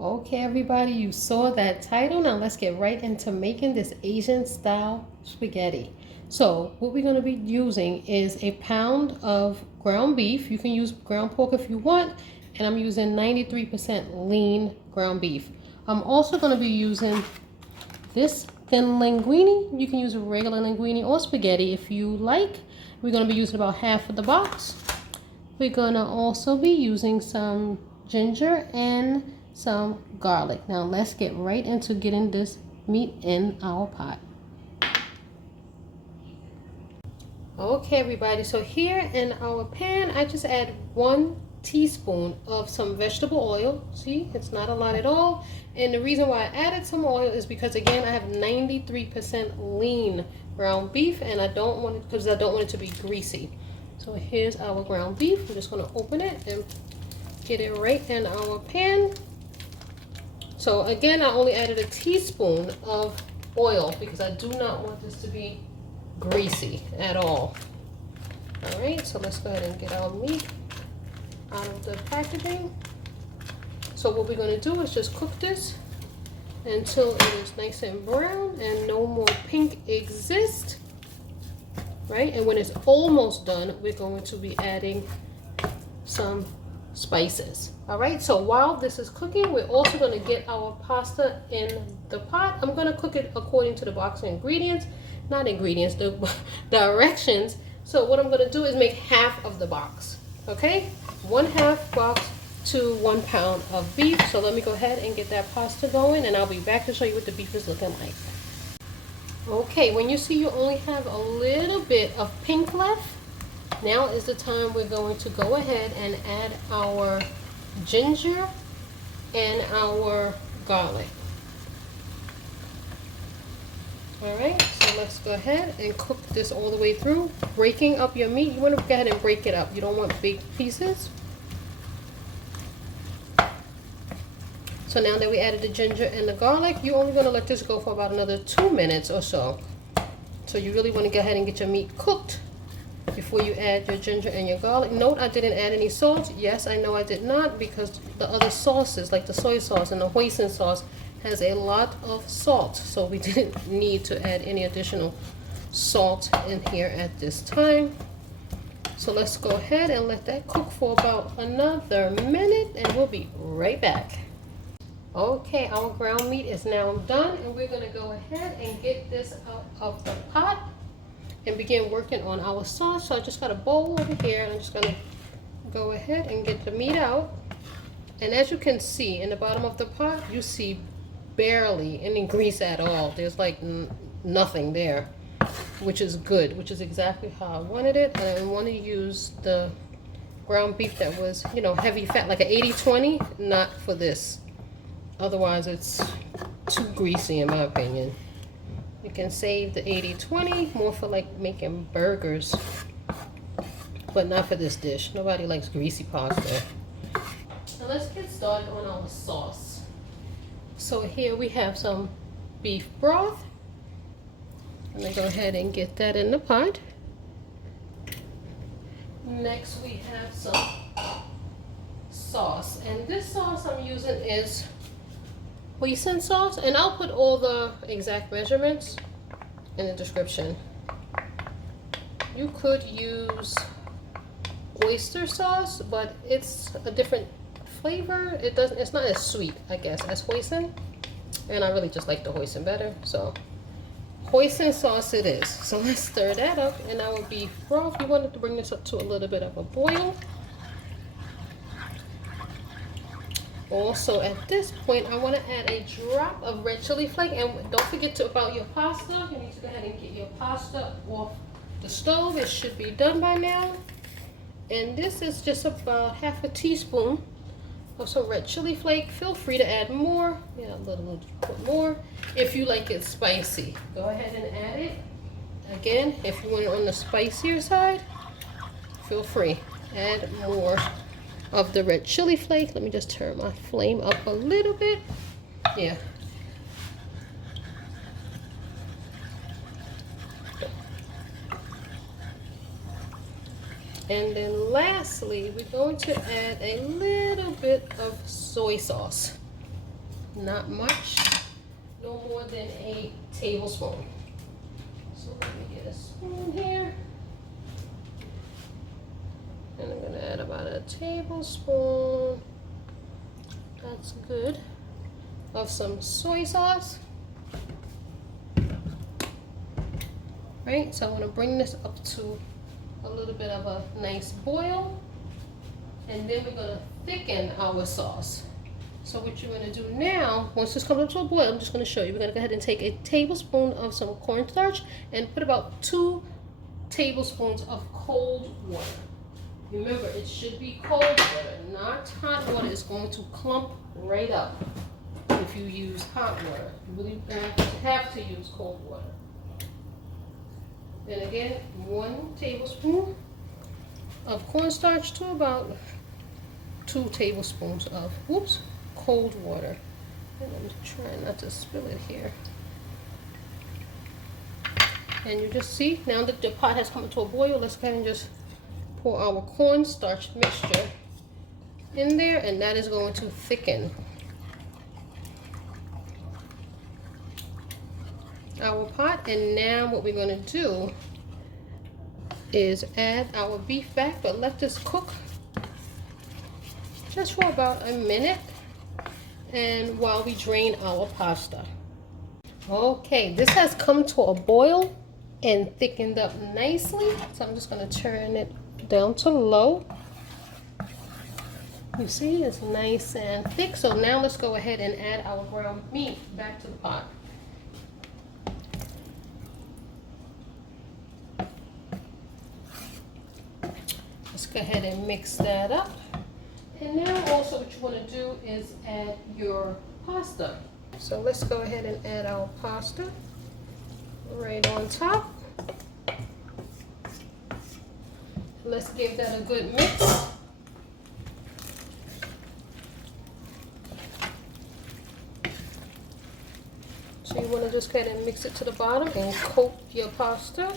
Okay, everybody, you saw that title. Now let's get right into making this Asian style spaghetti. So what we're going to be using is a pound of ground beef. You can use ground pork if you want, and I'm using 93% lean ground beef. I'm also going to be using this thin linguine. You can use a regular linguine or spaghetti if you like. We're going to be using about half of the box. We're going to also be using some ginger and some garlic. Now let's get right into getting this meat in our pot. Okay, everybody, so here in our pan I just add 1 teaspoon of some vegetable oil. See, it's not a lot at all, and the reason why I added some oil is because, again, I have 93% lean ground beef, and I don't want it to be greasy. So here's our ground beef. We're just going to open it and get it right in our pan. So again, I only added a teaspoon of oil because I do not want this to be greasy at all. All right, so let's go ahead and get our meat out of the packaging. So what we're going to do is just cook this until it is nice and brown and no more pink exists. Right, and when it's almost done, we're going to be adding some spices. All right, so while this is cooking, we're also going to get our pasta in the pot. I'm going to cook it according to the box of ingredients, not ingredients, the directions. So what I'm going to do is make half of the box. Okay, 1/2 box to 1 pound of beef. So let me go ahead and get that pasta going, and I'll be back to show you what the beef is looking like. Okay, when you see you only have a little bit of pink left, now is the time we're going to go ahead and add our ginger and our garlic. All right, so let's go ahead and cook this all the way through. Breaking up your meat, you want to go ahead and break it up. You don't want big pieces. So now that we added the ginger and the garlic, you're only going to let this go for about another 2 minutes or so. So you really want to go ahead and get your meat cooked before you add your ginger and your garlic. Note, I didn't add any salt. Yes, I know I did not, because the other sauces, like the soy sauce and the hoisin sauce, has a lot of salt. So we didn't need to add any additional salt in here at this time. So let's go ahead and let that cook for about another minute, and we'll be right back. Okay, our ground meat is now done, and we're going to go ahead and get this out of the pot and begin working on our sauce. So I just got a bowl over here, and I'm just going to go ahead and get the meat out. And as you can see in the bottom of the pot, you see barely any grease at all. There's like nothing there, which is good, which is exactly how I wanted it. And I want to use the ground beef that was, heavy fat, like an 80-20, not for this. Otherwise, it's too greasy, in my opinion. You can save the 80-20 more for like making burgers, but not for this dish. Nobody likes greasy pasta. Now let's get started on our sauce. So here we have some beef broth. I'm gonna go ahead and get that in the pot. Next we have some sauce, and this sauce I'm using is Hoisin sauce, and I'll put all the exact measurements in the description. You could use oyster sauce, but it's a different flavor. It's not as sweet, I guess, as Hoisin, and I really just like the Hoisin better, so Hoisin sauce it is. So let's stir that up, and our beef broth, we wanted to bring this up to a little bit of a boil. Also, at this point, I want to add a drop of red chili flake, and don't forget about your pasta. You need to go ahead and get your pasta off the stove. It should be done by now. And this is just about half a teaspoon of some red chili flake. Feel free to add more, a little bit more, if you like it spicy. Go ahead and add it. Again, if you want it on the spicier side, feel free. Add more of the red chili flake. Let me just turn my flame up a little bit. Yeah. And then lastly, we're going to add a little bit of soy sauce. not much, no more than a tablespoon. So let me get a spoon here. And I'm gonna add about a tablespoon, that's good, of some soy sauce. Right, so I'm gonna bring this up to a little bit of a nice boil, and then we're gonna thicken our sauce. So what you're gonna do now, once this comes up to a boil, I'm just gonna show you. We're gonna go ahead and take a tablespoon of some cornstarch and put about 2 tablespoons of cold water. Remember, it should be cold water, not hot water. It's going to clump right up if you use hot water. You really have to use cold water. Then again, 1 tablespoon of cornstarch to about 2 tablespoons of, cold water. And I'm trying not to spill it here. And you just see, now that the pot has come to a boil, let's go ahead and just pour our cornstarch mixture in there, and that is going to thicken our pot. And now what we're going to do is add our beef back, but let this cook just for about a minute, and while we drain our pasta. Okay, this has come to a boil and thickened up nicely, so I'm just going to turn it down to low. You see, it's nice and thick. So now let's go ahead and add our ground meat back to the pot. Let's go ahead and mix that up. And now also what you want to do is add your pasta. So let's go ahead and add our pasta right on top. Let's give that a good mix. So you want to just go ahead and mix it to the bottom and coat your pasta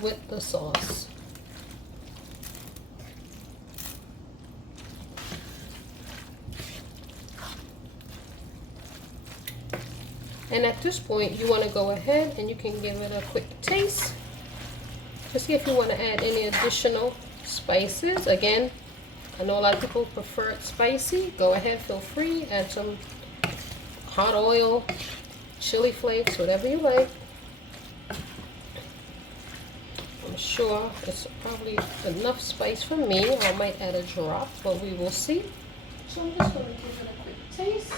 with the sauce. And at this point, you want to go ahead and you can give it a quick taste to see if you want to add any additional spices. Again, I know a lot of people prefer it spicy. Go ahead, feel free. Add some hot oil, chili flakes, whatever you like. I'm sure it's probably enough spice for me. I might add a drop, but we will see. So I'm just going to give it a quick taste.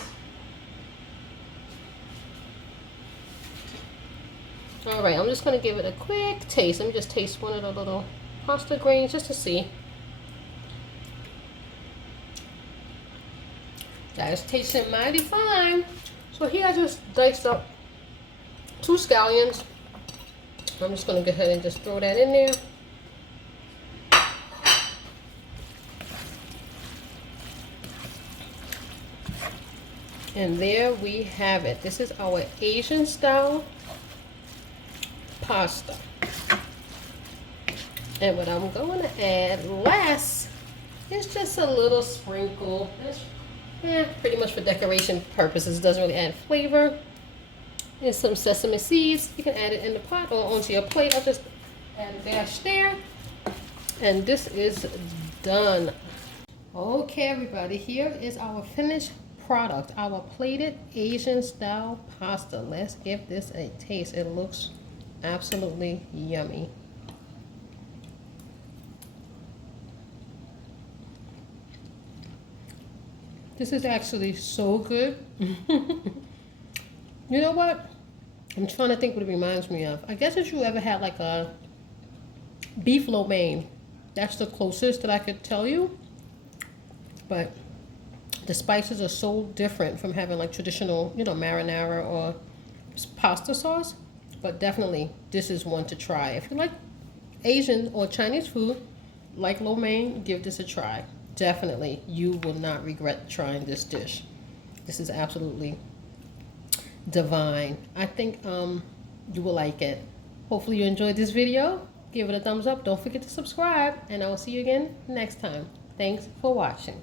All right, I'm just going to give it a quick taste. Let me just taste one of the little pasta grains just to see. That is tasting mighty fine. So here I just diced up 2 scallions. I'm just going to go ahead and just throw that in there. And there we have it. This is our Asian style pasta. And what I'm going to add last is just a little sprinkle. Pretty much for decoration purposes. It doesn't really add flavor. There's some sesame seeds. You can add it in the pot or onto your plate. I'll just add a dash there. And this is done. Okay, everybody, here is our finished product. Our plated Asian style pasta. Let's give this a taste. It looks absolutely yummy. This is actually so good. You know what? I'm trying to think what it reminds me of. I guess if you ever had like a beef lo mein, that's the closest that I could tell you. But the spices are so different from having like traditional, marinara or pasta sauce. But definitely, this is one to try. If you like Asian or Chinese food, like lo mein, give this a try. Definitely, you will not regret trying this dish. This is absolutely divine. I think you will like it. Hopefully you enjoyed this video. Give it a thumbs up. Don't forget to subscribe, and I will see you again next time. Thanks for watching.